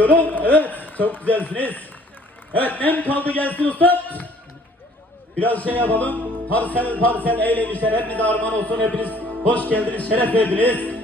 ediyorum. Evet, çok güzelsiniz. Evet, nem kaldı gelsin usta. Biraz şey yapalım. Parsel parsel eğlenmişler. Hepinize armağan olsun. Hepiniz hoş geldiniz, şeref verdiniz.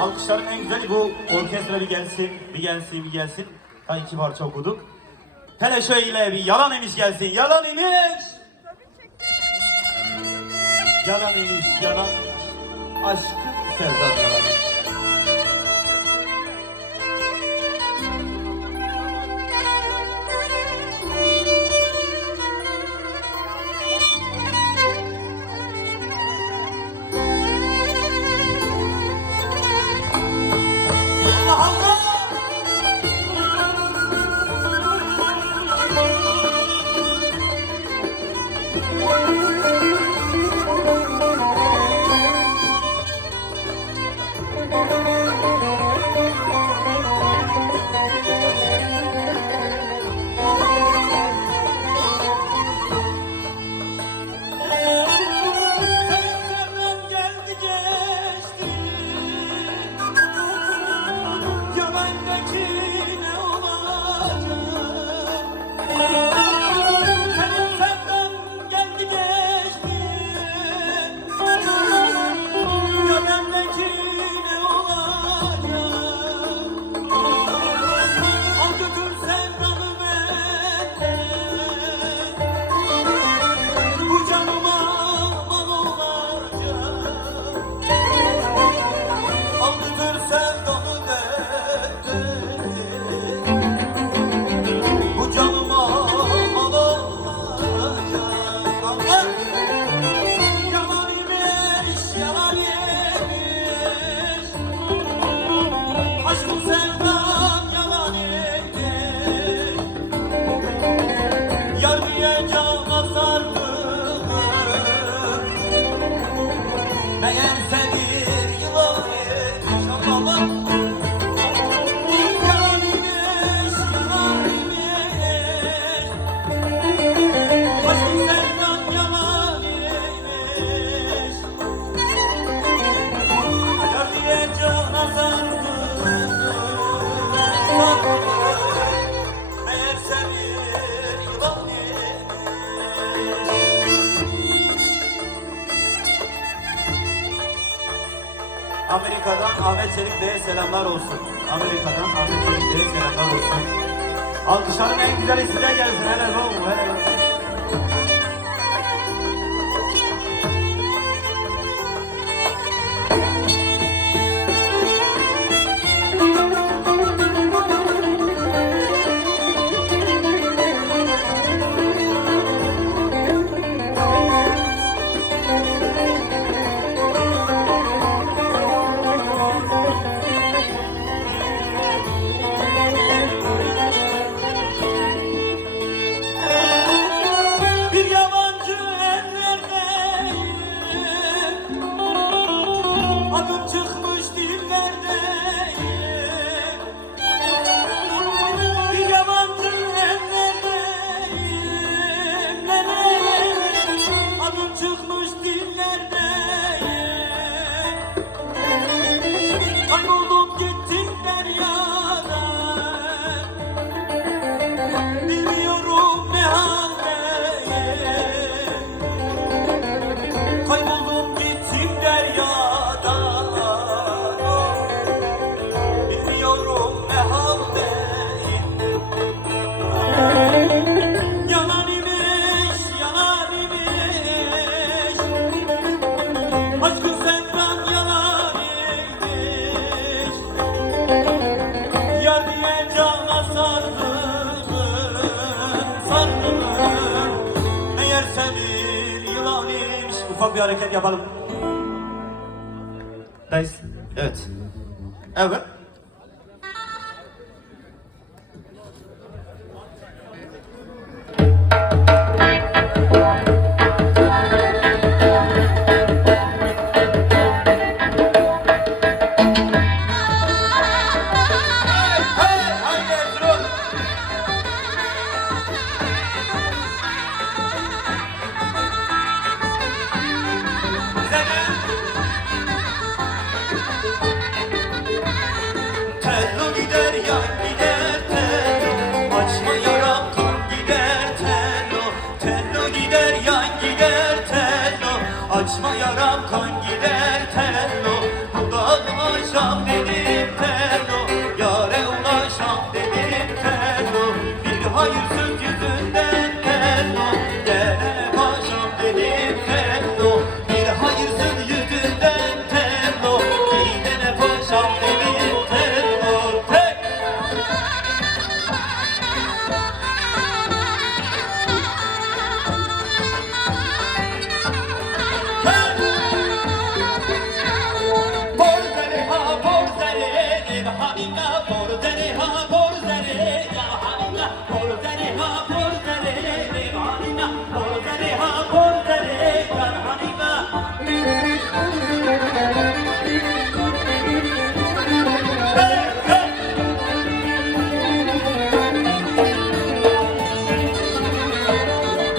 Alkışların en güzeli bu orkestra bir gelsin, bir gelsin, bir gelsin. Ha, iki parça okuduk. Hele şöyle bir yalan imiş gelsin, yalan imiş. Yalan imiş, yalan. Aşkı Serdar yalan imiş. Amerika'dan Ahmet Çelik Bey'e selamlar olsun. Amerika'dan Ahmet Çelik Bey'e selamlar olsun. Alkışların en güzeli size gelsin. Helal olsun. Helal olsun. Bir yabancı ellerdeyim, adım çıkmış dillerdeyim. Bir yabancı ellerdeyim, adım çıkmış dillerdeyim. Kayboldum gittim deryada, bilmiyorum ne haldeyim. Kayboldum gittim deryada, bilmiyorum ne haldeyim. Yalan imiş, yalan imiş, aşkın senden yalan imiş. Yar diye cana sardım, meğerse bir yılan imiş. Ufak bir hareket yapalım. Nice. Evet. Evet. Tello gider yan gider tello, açma yaram kan gider tello. Tello gider yan gider tello, açma yaram kan gider tello. Buradan ulaşam dedim tello, yare ulaşam dedim tello. Bir hayırsız yüzünden tello, gelene paşam dedim tello. Bir hayırsız yüzünden tello, gidene paşam dedim tello. Hey! Porzere ha porzere, ev hanina porzere ha porzere, ya hanina porzere ha porzere, ev hanina porzere ha porzere, ya hanina. Hey, hey!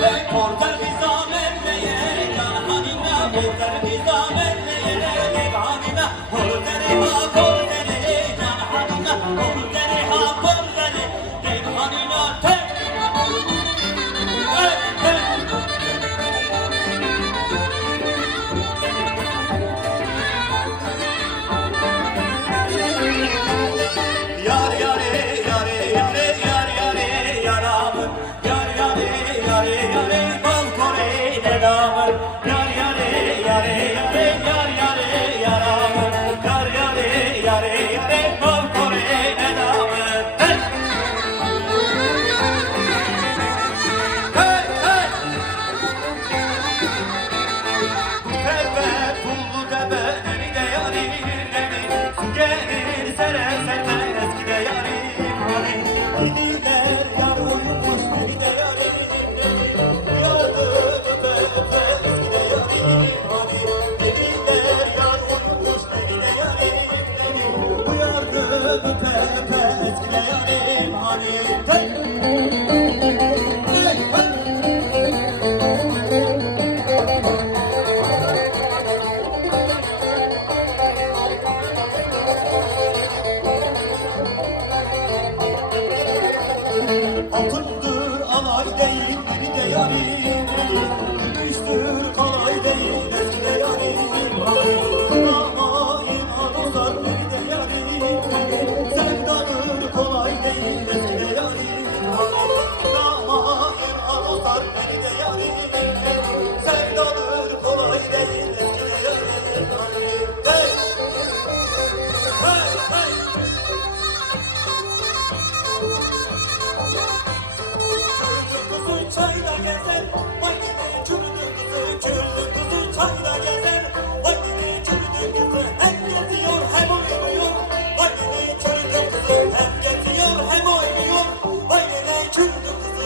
Hey, porzer biza vermeye, ya hanina porzer biza vermeye, ev hanina porzere ha porzere, ya hanina porzere ha porzere, ev hanina. Hey! Hey, hey! Yar yare yare yare yar yare yaramın, yar yare yare yare balkone nedamın, yar yare yare yare yar yare yaramın, yar yare yare yare balkone nedamın. Hey! Hey, hey! Tepe pullu tepe neni de yarim neni, su gelir sere serme eskide yarim hani. Gidiler yar uyumuş neni de yarim neni, yardım öpe öpe eskide yarim hani. Gidiler yar uyumuş neni de yarim neni, bu yardım öpe öpe eskide yarim hani. Hey! Hey, hey! Altındır alay değil beni de yarim, gümüştür kalay değil eski de yarim. Kınamayın Vay yine çürüdü kızı çayda gezer. Vay yine çürüdü kızı hem geziyor hem oynuyor. Vay yine çürüdü kızı hem geziyor hem oynuyor. Vay yine çürüdü kızı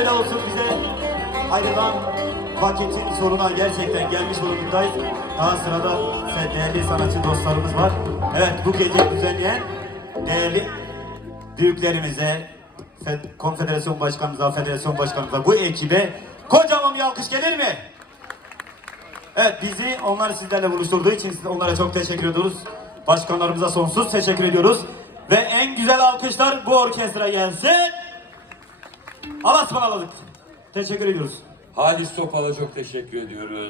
böyle olsun bize ayrılan vakitin sonuna gerçekten gelmiş bulunmaktayız. Daha sırada değerli sanatçı dostlarımız var. Evet bu gece düzenleyen değerli büyüklerimize, konfederasyon başkanımıza, federasyon başkanımıza, bu ekibe kocaman bir alkış gelir mi? Evet bizi onlar sizlerle buluşturduğu için onlara çok teşekkür ediyoruz. Başkanlarımıza sonsuz teşekkür ediyoruz. Ve en güzel alkışlar bu orkestra gelsin. Allah'a ısmarladık. Teşekkür ediyoruz. Halis Topal'a çok teşekkür ediyoruz.